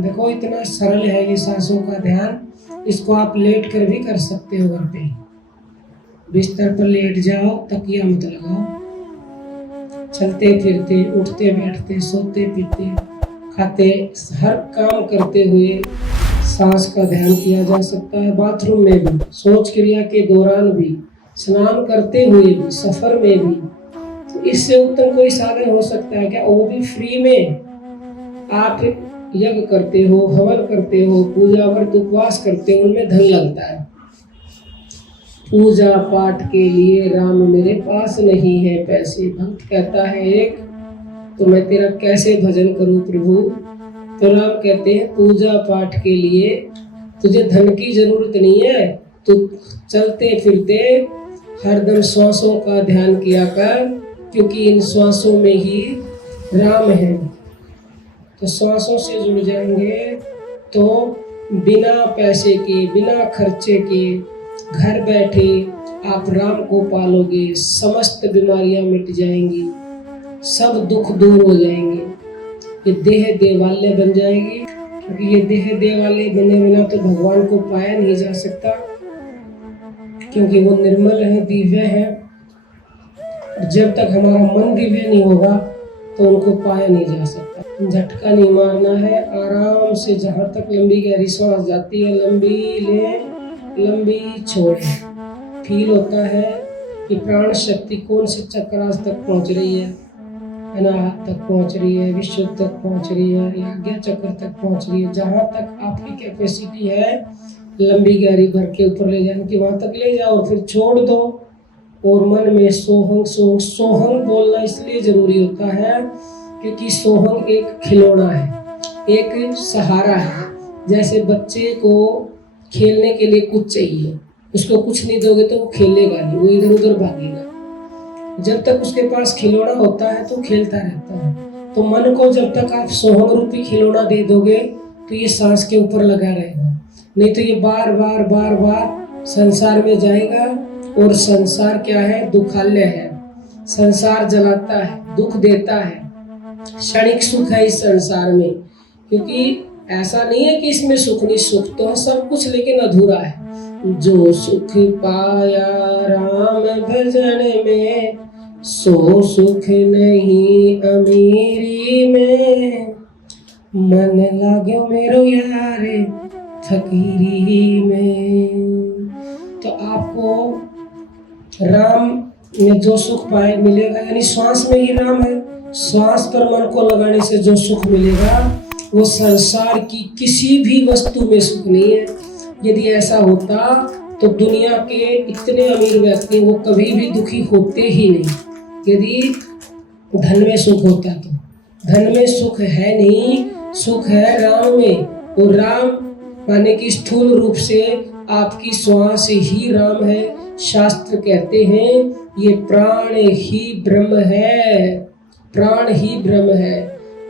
देखो इतना सरल है ये सांसों का ध्यान। इसको आप लेट कर भी कर सकते हो घर पे। बिस्तर पर लेट जाओ, तकिया मत लगाओ। चलते फिरते, उठते बैठते, सोते पीते, खाते, हर काम करते हुए सांस का ध्यान किया जा सकता है। बाथरूम में भी, शौच क्रिया के दौरान भी, स्नान करते हुए भी, सफर में भी। तो इससे उत्तम कोई साधन हो सकता है क्या? वो भी फ्री में। आप यज्ञ करते हो, हवन करते हो, पूजा व्रत उपवास करते हो, उनमें धन लगता है। पूजा पाठ के लिए राम मेरे पास नहीं है पैसे। भक्त कहता है एक, तो मैं तेरा कैसे भजन करूं प्रभु? तो राम कहते हैं पूजा पाठ के लिए तुझे धन की जरूरत नहीं है। तू चलते फिरते हरदम श्वासों का ध्यान किया कर, क्योंकि इन श्वासों में ही राम है। तो श्वासों से जुड़ जाएंगे तो बिना पैसे के, बिना खर्चे के, घर बैठे आप राम को पालोगे। समस्त बीमारियां मिट जाएंगी, सब दुख दूर हो जाएंगे। ये देह देवालय बन जाएगी, क्योंकि ये देह देवालय बने बिना तो भगवान को पाया नहीं जा सकता, क्योंकि वो निर्मल है, दिव्य है। जब तक हमारा मन दिव्य नहीं होगा तो उनको पाया नहीं जा सकता। झटका नहीं मारना है, आराम से जहां तक लंबी गहरी सांस जाती है, लंबी ले, लंबी छोड़े। फील होता है कि प्राण शक्ति कौन से चक्रास तक पहुंच रही है, अनाहत तक पहुंच रही है, विश्व तक पहुंच रही है, आज्ञा चक्र तक पहुंच रही है। जहां तक आपकी कैपेसिटी है लंबी गहरी भर के ऊपर ले जाने की, वहां तक ले जाओ, फिर छोड़ दो। और मन में सोहंग सोहंग सोहंग बोलना इसलिए जरूरी होता है क्योंकि सोहंग एक खिलौना है, एक सहारा है। जैसे बच्चे को खेलने के लिए कुछ चाहिए, उसको कुछ नहीं दोगे तो वो खेलेगा नहीं, वो इधर उधर भागेगा। जब तक उसके पास खिलौना होता है तो खेलता रहता है। तो मन को जब तक आप सोहंग रूपी खिलौना दे दोगे तो ये सांस के ऊपर लगा रहेगा, नहीं तो ये बार बार बार बार संसार में जाएगा। और संसार क्या है? दुखालय है। संसार जलाता है, दुख देता है, क्षणिक सुख है इस संसार में। क्योंकि ऐसा नहीं है कि इसमें सुख नहीं, सुख तो है सब कुछ, लेकिन अधूरा है। जो सुख पाया राम भजन में, सो सुख नहीं अमीरी में। मन लागो मेरो यारे फकीरी में। तो आपको राम में जो सुख पाए मिलेगा, यानी श्वास में ही राम है। श्वास पर मन को लगाने से जो सुख मिलेगा वो संसार की किसी भी वस्तु में सुख नहीं है। यदि ऐसा होता तो दुनिया के इतने अमीर व्यक्ति वो कभी भी दुखी होते ही नहीं। यदि धन में सुख होता तो, धन में सुख है नहीं, सुख है राम में। और राम माने कि स्थूल रूप से आपकी श्वास ही राम है। शास्त्र कहते हैं ये प्राण ही ब्रह्म है, प्राण ही ब्रह्म है।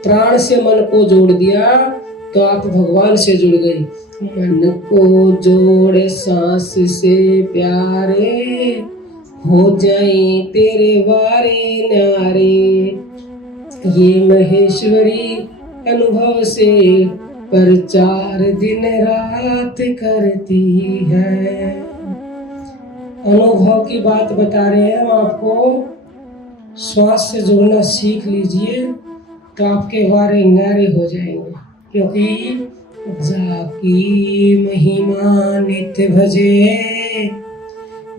प्राण से मन को जोड़ दिया तो आप भगवान से जुड़ गए। मन को जोड़ सांस से प्यारे, हो जाए तेरे वारे न्यारे। ये महेश्वरी अनुभव से प्रचार दिन रात करती है। अनुभव की बात बता रहे हैं हम आपको। श्वास से जुड़ना सीख लीजिए तो आपके वारे न्यारे हो जाएंगे। क्योंकि जाकी महिमा नित्य भजे,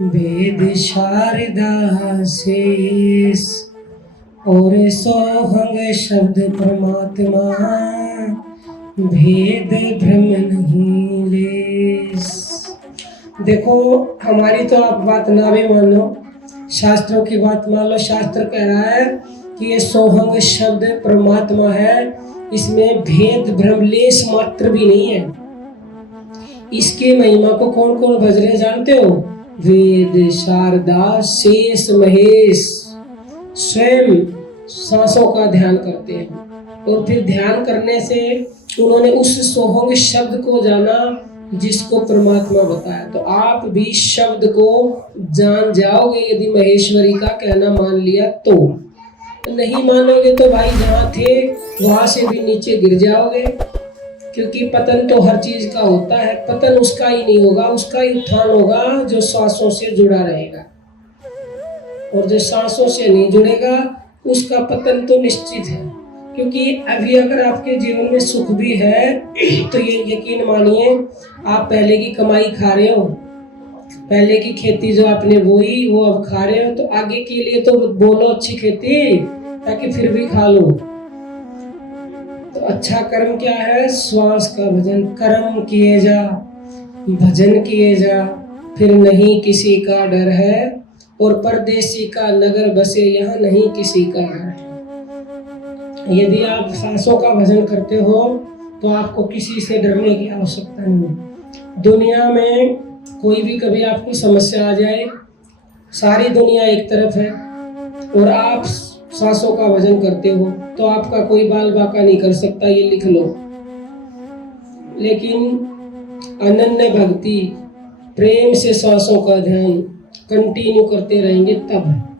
वेद शारदा शेष। और सोहंग शब्द परमात्मा, भेद भ्रम नहीं लेस। देखो हमारी तो आप बात ना भी मानो, शास्त्रों की बात मान लो। शास्त्र कह रहा है कि ये सोहंग शब्द परमात्मा है, इसमें भेद भ्रम लेस मात्र भी नहीं है। इसके महिमा को कौन कौन भज रहे जानते हो? वेद शारदा शेष महेश स्वयं सांसों का ध्यान करते हैं। और फिर ध्यान करने से उन्होंने उस सोहंग शब्द को जाना जिसको परमात्मा बताया। तो आप भी शब्द को जान जाओगे यदि महेश्वरी का कहना मान लिया तो। नहीं मानोगे तो भाई जहाँ थे वहां से भी नीचे गिर जाओगे, क्योंकि पतन तो हर चीज का होता है। पतन उसका ही नहीं होगा, उसका ही उत्थान होगा जो सांसों से जुड़ा रहेगा, और जो सांसों से नहीं जुड़ेगा उसका पतन तो निश्चित है। क्योंकि अभी अगर आपके जीवन में सुख भी है तो ये यकीन मानिए आप पहले की कमाई खा रहे हो, पहले की खेती जो आपने बोई वो अब खा रहे हो, तो आगे के लिए तो बोलो अच्छी खेती, ताकि फिर भी खा लो। तो अच्छा कर्म क्या है? श्वास का भजन। कर्म किए जा, भजन किए जा, फिर नहीं किसी का डर है, और परदेसी का नगर बसे यहाँ नहीं किसी का डर है। यदि आप सांसों का भजन करते हो तो आपको किसी से डरने की आवश्यकता नहीं। दुनिया में कोई भी कभी आपको समस्या आ जाए, सारी दुनिया एक तरफ है और आप सांसों का भजन करते हो, तो आपका कोई बाल बाका नहीं कर सकता, ये लिख लो। लेकिन अनन्य भक्ति, प्रेम से सांसों का ध्यान कंटिन्यू करते रहेंगे तब